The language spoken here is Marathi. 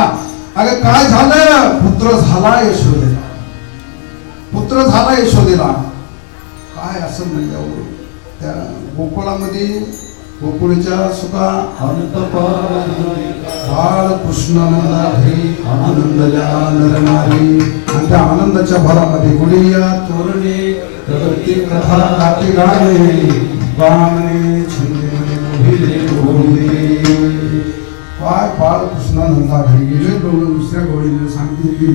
अगं काय झालं? पुत्र झाला यशोदेला, पुत्र झाला यशोदेला. काय असं म्हणल्यावर त्या गोकुळामध्ये गोकुळच्या सुखा अनंत बाळ कृष्ण घरी आनंद नरनारी. आणि त्या आनंदाच्या भरामध्ये गुडिया तोरणे प्रगती कथा गाते गाणे गाणे छंदे मोहिले गोविंदे. काय बाळ कृष्णानंदा घरी गेले. दुसऱ्या गोळीने सांगते की